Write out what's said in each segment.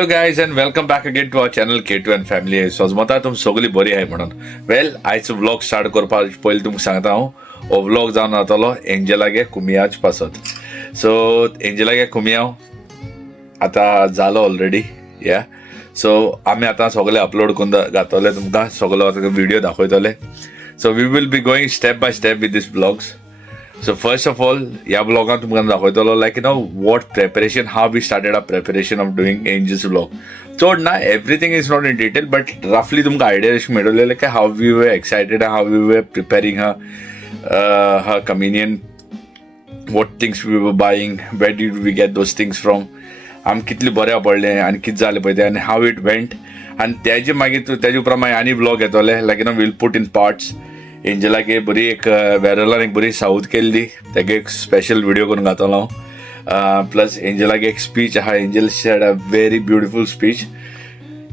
Hello guys and welcome back again to our channel K2N family. सोजमता तुम सगळी बरी आहे म्हणून. वेल आयचो व्लॉग स्टार्ट करपा पयलीं तुमकां सांगता हांव हो व्लॉग जावन जातलो एंजलागे कुमियाच पासत. सो एंजलागे कुमियाव आतां जालो ऑलरेडी या. सो आमी आतां सगळे अपलोड करून घातले तुमकां सगळो व्हिडिओ दाखयतले. So we will be going step by step with these blogs. So first of all, ह्या ब्लॉगान तुमकां दाखयतलो लायक what preparation, how we started our preparation of doing Angels vlog. चड ना, everything is not in detail, but roughly तुमकां idea अशी मेळटली like how we were excited, how we were preparing her communion, what things we were buying, where did we get those things from, आमी कितले बऱ्या पडले आनी कितें जालें पळय तें आनी how it went. आनी तेजे मागीर तेजे प्रमाणे आनी ब्लॉग येतले लायक वील पुट इन पार्ट्स. एंजलागे बरी एक वेरलान एक बरी साऊथ केल्ली तेगे एक स्पेशल व्हिडिओ करून घातलो हांव. प्लस एंजलागे एक स्पीच आहा. Angela said a very beautiful speech.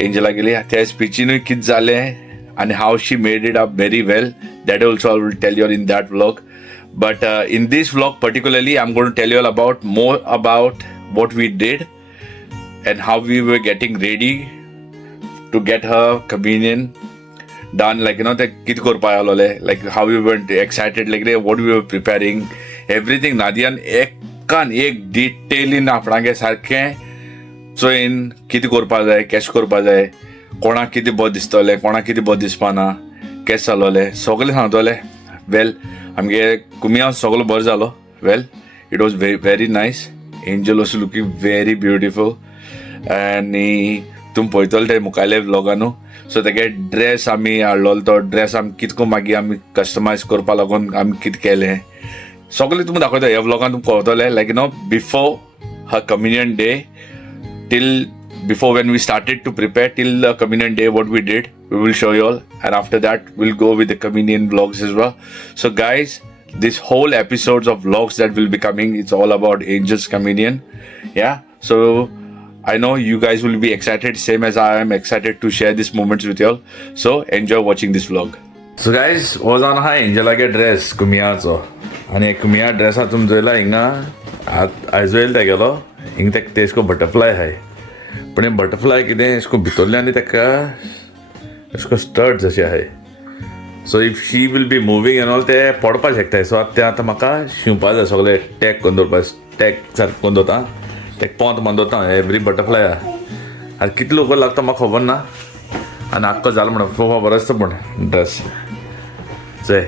Angela गेली त्या स्पीचीनूय कितें जालें आनी how she made it up very well, that also I will tell you in that vlog. But in this vlog particularly I am going to tell you about more about what we did and how we were getting ready to get her communion done, like ते कितें करपा आसलोले, like how we were excited, like what we were preparing, everything. नादियान एकान एक डिटेलीन आपणागे सारकें चोयन कितें करपा जाय, केशें करपा जाय, कोणाक कितें बरें दिसतलें, कोणाक कितें बरें दिसपाना, केशें जालोलें सगळें सांगतलें. वेल आमगे कुमियाव सगळो बरो जालो. Well it was very nice. Angel was looking very beautiful आनी तुमी पळयतले ते मुखारले व्लॉगानू. सो तेगे ड्रेस आमी हाडलोलो, तो ड्रेस आमी कितको मागीर आमी कस्टमायज करपा लागून आमी कितें केलें सगळें तुमकां दाखयता ह्या व्लॉगान. तुमकां कळटलें like before her communion day till before when we started to prepare till the communion day what we did we will show you all. And after that we'll go with the communion vlogs as well. So guys this whole episodes of vlogs that will be coming, it's all about Angels Communion. Yeah, so I know you guys will be excited same as I am excited to share these moments with you all. So enjoy watching this vlog. So guys, was on ha Angelaगे dress कुमियाचो आनी कुमिया ड्रेसा तुम जोयला हिंगा आयजवेल ते गेलो हिंग ते इसको बटरफ्लाय हाय. पण हे बटरफ्लाय कितें इसको भितरल्यान तेका इसको स्टड्स अशें आहाय. So if she will be moving and all ते पडपा शकताय. सो तें आतां म्हाका शिंवपा जाय सगळें टॅग करून दवरपा, टॅग सारको करून दवरता, तेका पोंत बांदोता एवरी बटरफ्लाय. आनी कितलो लोक लागता म्हाका खबर ना. आनी आख्खो जालो म्हणून पळोवपा बरो आसता पूण ड्रेस चोय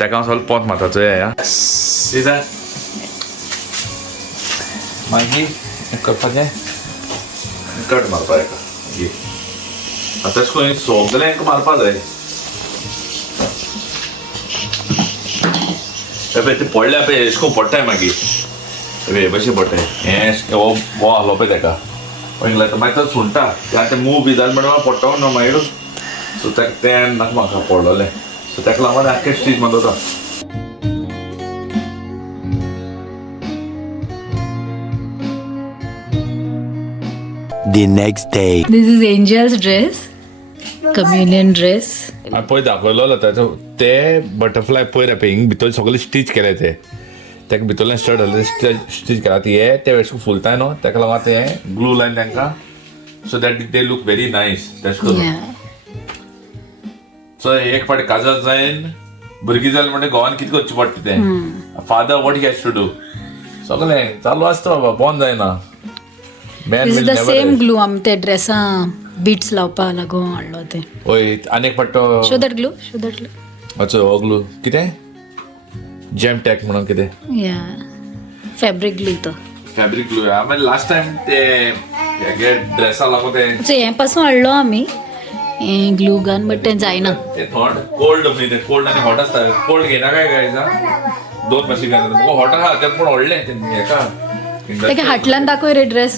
तेका हांव सगळें पोंत मारता चोय. मागीर करपाचें कट मारपा हेका आतां अशें करून सगळें हेका मारपा जाय. ते पडल्या पळय अशें करून पडटाय मागीर हे भशेन पडटाय. हें वो आहलो पळय तेका पळय मागीर तो सुणटा ते आतां मूव बी जालें म्हणून पडटा न्हू मागीर. सो तें नाका म्हाका पडलोलें. सो तेका लागून आख्खें stitch बांदोता. The next day. This is Angel's dress, communion dress. पळय दाखयलो ते बटरफ्लाय पयर पळय हिंग भितर सगळे स्टीच केले तेका भितरल्यान स्टड घाले स्टीच केला. हे ते अशें फुलताय न्हू तेका लागून ते ग्लू लायन तांकां so that they look very nice तशें करून. सो एक फावटी काजल जायन भुरगीं जालें म्हणजे घोवान कितें करचें पडटा तें father what he has to do सगळें चालू आसता बाबा बंद जायना. This is the same glue आमी ते ड्रेसा बीट्स लावपा लागून हाडलो ते. ओय आनी एक पट्टो Show that glue. अच्छा हो ग्लू कितें जॅम टॅक म्हणून कितें Yeah, fabric glue तो. फॅब्रिक ग्लू आमी लास्ट टायम ते हेगे ड्रेसा लागून ते हें पासून हाडलो आमी ग्लू गन बट तें जायना. ते थंड कोल्ड म्हणजे कोल्ड आनी हॉट आसता. कोल्ड घेना काय गायजा दोन मातशें घालता हॉट आहा ते पूण व्हडलें तें हेका तेका हाटल्यान दाखय रे ड्रेस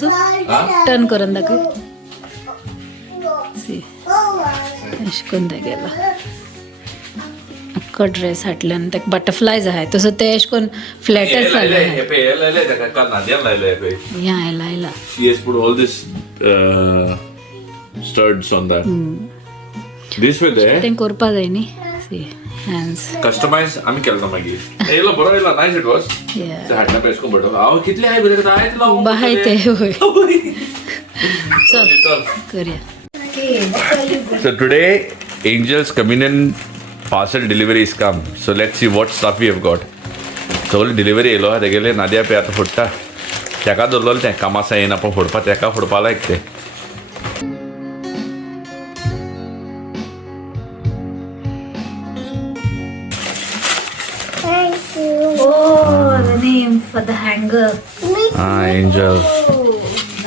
टर्न करून दाखय. अशें करून तेगेलो आख्खो ड्रेस हाटल्यान तेका बटरफ्लायज आहाय तसो ते अशें करून फ्लॅटच जाले. आयला She has put all this studs on that. This way there. तें करपा जाय न्ही. hands. Customize आम्ही केलं मागीर येलो बरो येलो नाइस इट वाज ते हाडला पेस्को बटो हांव कितले हाय बरे आयत ला बाहाय ते होय चल करूया. So today, Angel's communion parcel delivery is come. So let's see what stuff we have got. सगळी डिलिव्हरी येयलो तेगेले नाद्या पे आतां फोडटा तेका दवरलेलें तें कामासा येना पूण फोडपा तेका फोडपा लायक तें. Oh, the name for the hanger. Angel.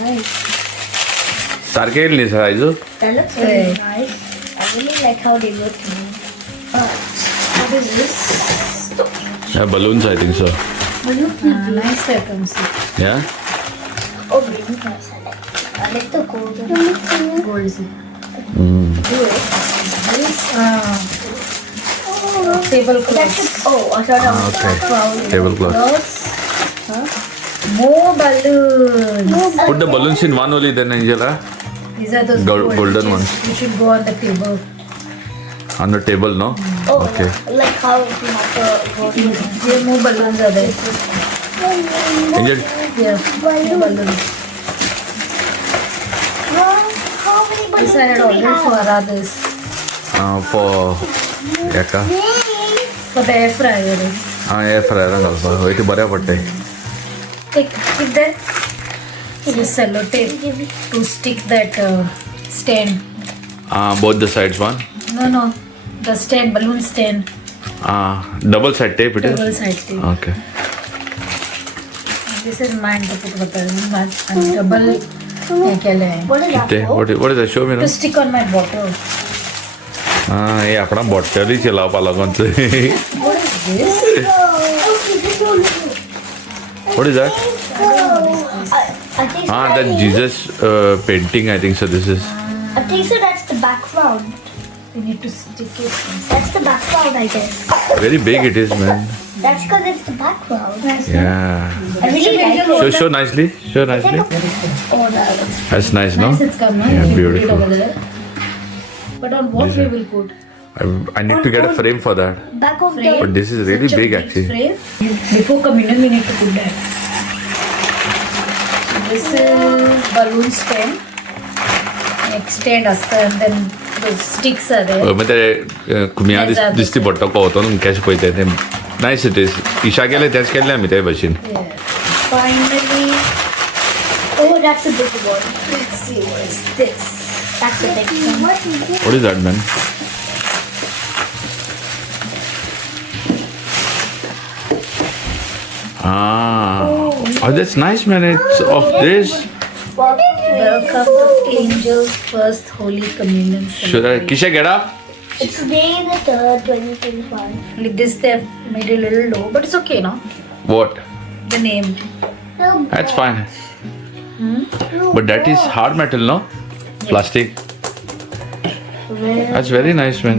Nice. सारकें येयलें न्ही size. That looks really nice. I really like how they look. What is this? Balloons, I think so. Nice items. Yeah. Oh, green colors. I like the golden. Gold. This. Tablecloth. That's it. Oh, I thought I was Okay. Tablecloth. More balloons. Put the balloons in one only then, Angela. These are those Golden which ones. Which should go on the table. On the table, no? Oh, Okay. like how you have the Here more balloons are there. Angel, Yeah, more balloons. How many This I had ordered for others. for याका For the air fryer. Air fryer घालपा हय ते बऱ्या पडटाय. Keep that. This sellotape to stick that stand. Both the sides one. No, the stand, balloon stand. Double side tape it is. Double side tape. Okay. This is mine to put with and double. क्या ले आए? What is that ते for? what is that? Show me To now. stick on my bottle. हे आपणा बॉटली लावपा लागून What is this? What is that? I think so. That Jesus painting, I think so. This is. I think so. That's the background. We need to stick it. That's the background, I guess. Very big it is, man. That's because it's the background. Yeah. I really like it. Show nicely. Show nicely. Oh, no. That's nice, no? Nice, it's come, no? Yeah, We put it beautiful. over there. But on what we will put? I need to get a frame for that. Back of Frame. But this is really Such a big, actually. Frame. Before communion, we need to put that. This is balloon stand. Extend asta and then the sticks are there. मग ते कुमिया दिसती पडटा कोवतो न्हू कशें पळय ते nice it is इशा केले तेच केल्ले आमी ते भशेन. Yeah. Finally. Oh, that's a big one. Let's see what is this. That's a big one. What is this? What is that, man? Oh, that's nice, man. It's of this. Welcome to Angel's first Holy Communion Should I? celebration. Kisha, get up. It's May the 3rd, 2025. With this they have made it a little low, but it's okay, no? What? The name. That's fine. But that is hard metal, no? Plastic. That's very nice, man.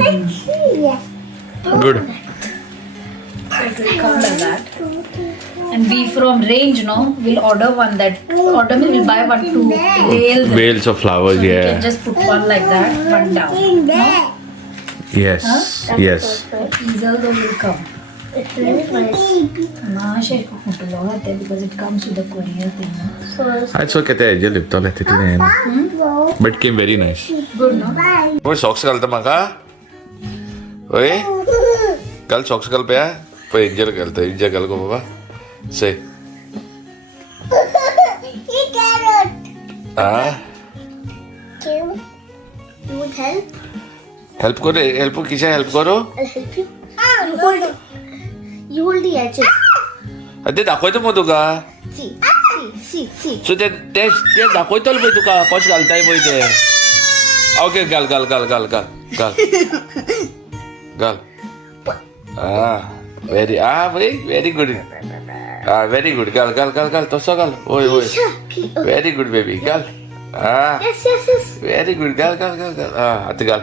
Good. It will come like that. And we from range, no, we'll order one that order me, we'll buy 1 2 bales. Bales of flowers, We can yeah. just put one like that, one down. No? Yes, yes. These all those will come. It's really nice. Because it comes with the courier thing. No? So, It's okay, ते जे लिपतले तितले ना. But it came very nice. Good, no? Boy, socks घालता म्हाका? ओय? घाल socks घाल पया? पय Angel घालता, Angel घाल गो बाबा. Say. you would help? Help करो, help किसे help करो? I'll help you. You hold it. You hold the edges. ते दाखवतो मग तुका. See. सो ते दाखवतो पळय तुका कशें घालताय पळय ते. ओके घाल. Very good. Very good. घाल. तसो घाल. ओय. Very good, baby. घाल. Yes. Very good. घाल. आता घाल.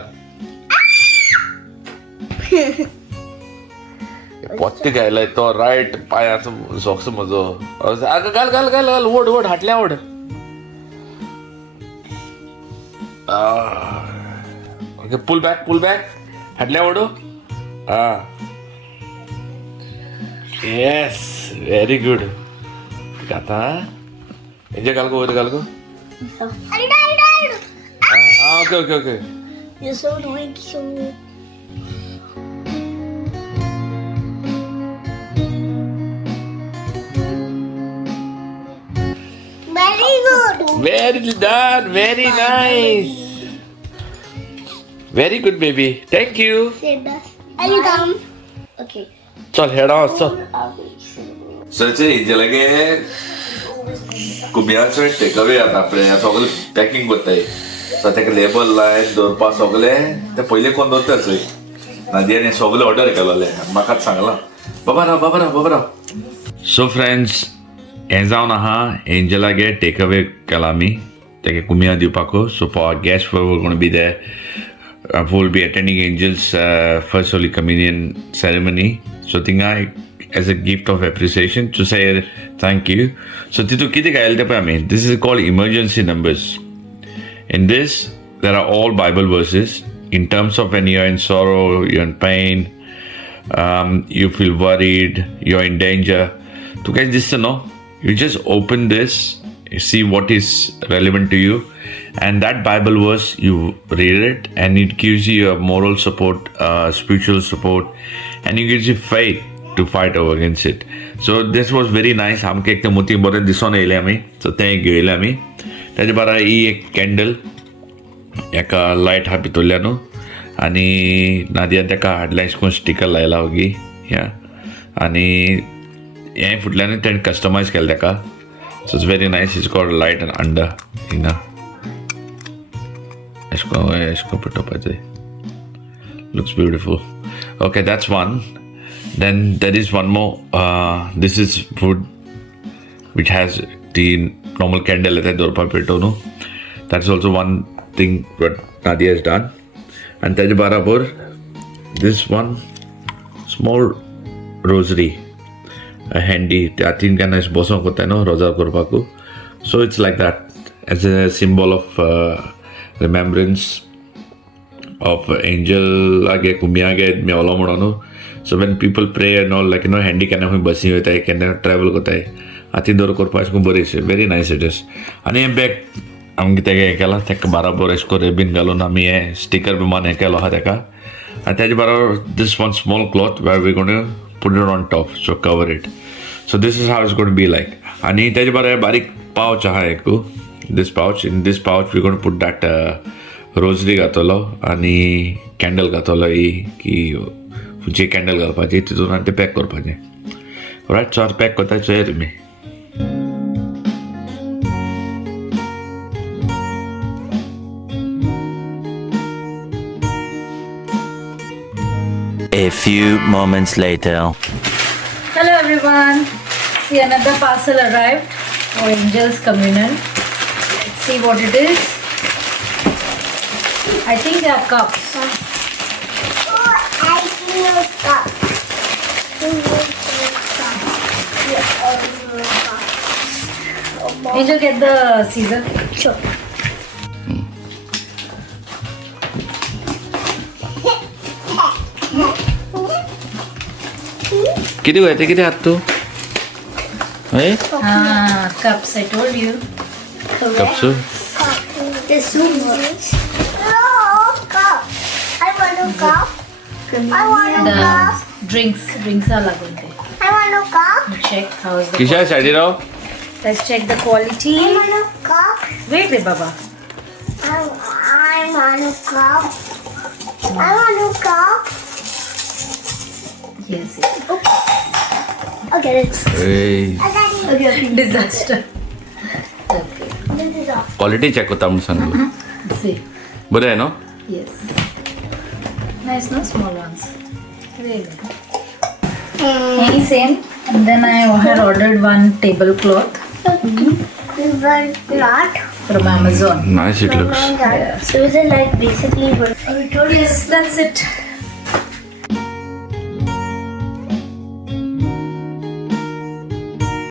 पत्ती घायलाय तो राईट पायाचं सॉक्स मजो अगं घाल ओढ हाटल्या ओढ ओके पुल बॅक हाटल्या ओढू येस व्हेरी गुड आता हेजे घाल go I died. Okay. You're so annoying. So. Very good. Very done. Very nice. Very good, baby. Thank you. Say that. I'll come. Okay. चल हेड ऑन चल I'll be so इजेलागे कुमियाचो take away आता आपले सगळे packing करताय सो तेका label lion दवरपा सगळे ते पयले कोण दवरता चोय नादियाने सगळे ऑर्डर केलोले म्हाकाच सांगला बाबा राव सो फ्रेंड्स हे जावन आहा एंजलागे टेक अवे केला आमी तेका कुमिया दिवपाको so four guest were gonna be there who will be attending Angel's first Holy Communion ceremony. So tinga as a gift of appreciation to say thank you. So titu kiti gayalte pa ami. This is called emergency numbers. In this there are all Bible verses in terms of when you are in sorrow, you're in pain, you feel worried, you're in danger. To guys this to know, you just open this, you see what is relevant to you. And that Bible verse, you read it and it gives you a moral support, spiritual support, and it gives you faith to fight over against it. So this was very nice. आमके एक मोठी बरें दिसोन येयलें आमी सो तें घेयलें आमी तेजे बारा ही एक कॅन्डल एका लायट हा भितरल्यान आनी नादियान तेका हाडलें अशें करून स्टिकर लायला ओगी या आनी हें फुटल्यान तेणें कस्टमायज केलें तेका so it's very nice it's called light and under हिंगा Esko putopajay. Looks beautiful. Okay, that's one. Then there is one more. This is food which has the normal candle at the dorpa peto. No, that's also one thing what Nadia has done. And Tej Barabur, this one small rosary, a handy. I think can is bosong kota no rosa korpaku. So it's like that as a symbol of. Remembrance of angel lage kumiyage me ola modano so when people pray and all like handy kana hui basi hota hai kana travel kota hai ati dor korpa isko bari se very nice it is ani back amgi tege kala tek barabor isko ribbon galo na mi sticker be mane kala ha deka and tej baro this one small cloth where we're going to put it on top so cover it so this is how it's going to be like ani tej baro barik pouch ha eko this pouch in this pouch we're going to put that rosary gatolo ani candle gatolo ki fuji candle galpaje tidun ante pack korpaje right so pack kota chair me A few moments later. Hello everyone. See, another parcel arrived for Angel's Communion. Let's see what it is. I think they are cups. Oh, I see a cup. Angel, get the Caesar. Sure. kiti goyate kiti hattu hey Cups, I told you. kapsu There's so much. Oh, cup. I want a cup. I want a The cup. drinks are lagunte. I want a cup. Check how's the kisha sadi rao Let's check the quality. I want a cup. Wait, Re Baba. I want a cup. I want a cup. Yes. Okay, let's. hey Okay. Disaster. Okay. This is off. quality check hota mun sangu See. bade hai no Yes. Nice, no small ones. Really. Any same. And then I had ordered one tablecloth Not. from Amazon. nice it looks Yeah. So is it like basically what? Yes, that's it.